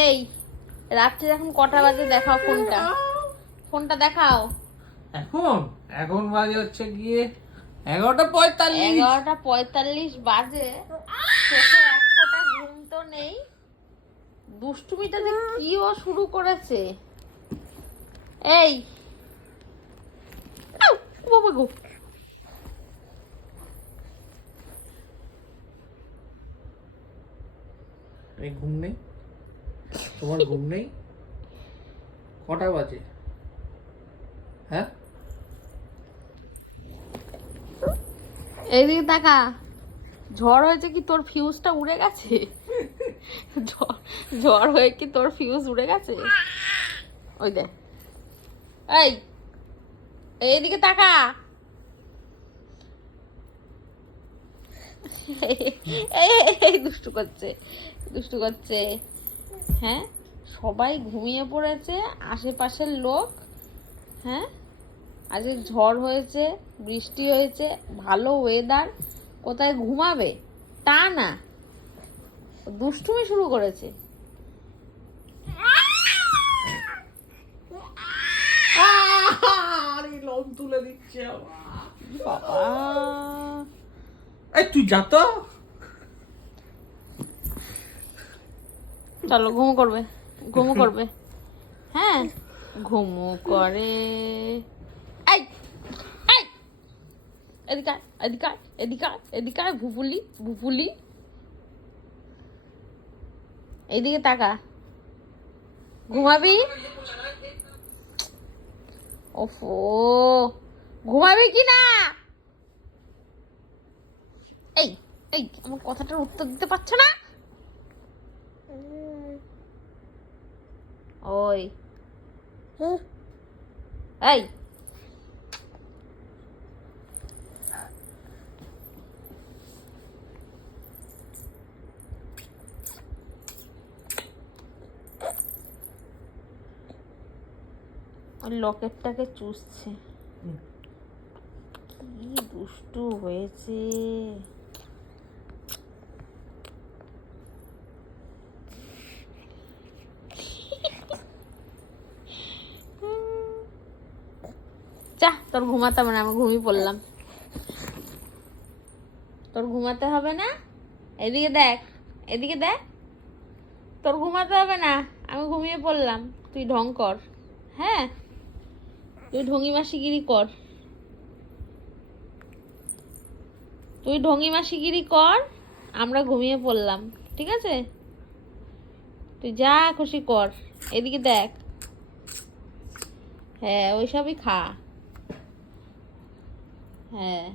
এই রাত্রে এখন কটা বাজে দেখাও ফোনটা, ফোনটা দেখাও। এখন এখন বাজে হচ্ছে গিয়ে 11:45। 11:45 বাজে, চোখে এক ফোঁটা ঘুম তো নেই। দুষ্টুমিটা যে কি ও শুরু করেছে। এই আউ, বাবা গো, এই ঘুম নেই, তোমার ঘুম নেই? কটা বাজে? হ্যাঁ, এইদিকে তাকা। ঝড় হয়েছে কি তোর ফিউজটা উড়ে গেছে? ঝড় হয়ে কি তোর ফিউজ উড়ে গেছে? ওই দে, এই এইদিকে তাকা। এই দুষ্টু করছে, দুষ্টু করছে। হ্যাঁ, সবাই ঘুমিয়ে পড়েছে, আশেপাশের লোক। হ্যাঁ, আজকে ঝড় হয়েছে, বৃষ্টি হয়েছে, ভালো ওয়েদার, কোথায় ঘুমাবে তা না, দুষ্টুমি শুরু করেছে। আরে লোম তুলে দিচ্ছে আবার। বাবা, এই তুই যা তো। চলো ঘুমো করবে, ঘুমো করবে। হ্যাঁ, ঘুমো করে। এই এই এদিকে আয়, এদিকে আয়, এদিকে আয়, এদিকে আয়, ভুপুলি ভুপুলি, এইদিকে তাকা। ঘুমাবি? ওফো, ঘুমাবি কি না? এই এই আমার কথাটার উত্তর দিতে পারছো না? ওই এই ওই লকেটটাকে চুষছে। কি দুষ্টু হয়েছে। যা, তোর ঘুমাতে হবে না, আমি ঘুমিয়ে পড়লাম। তোর ঘুমাতে হবে না, এদিকে দেখ, এদিকে দেখ। তোর ঘুমাতে হবে না, আমি ঘুমিয়ে পড়লাম, তুই ঢং কর। হ্যাঁ, তুই ঢঙ্গি মাসিগিরি কর, তুই ঢঙ্গি মাসিগিরি কর, আমরা ঘুমিয়ে পড়লাম, ঠিক আছে? তুই যা খুশি কর, এদিকে দেখ। হ্যাঁ, ওইসবই খা। হ্যাঁ।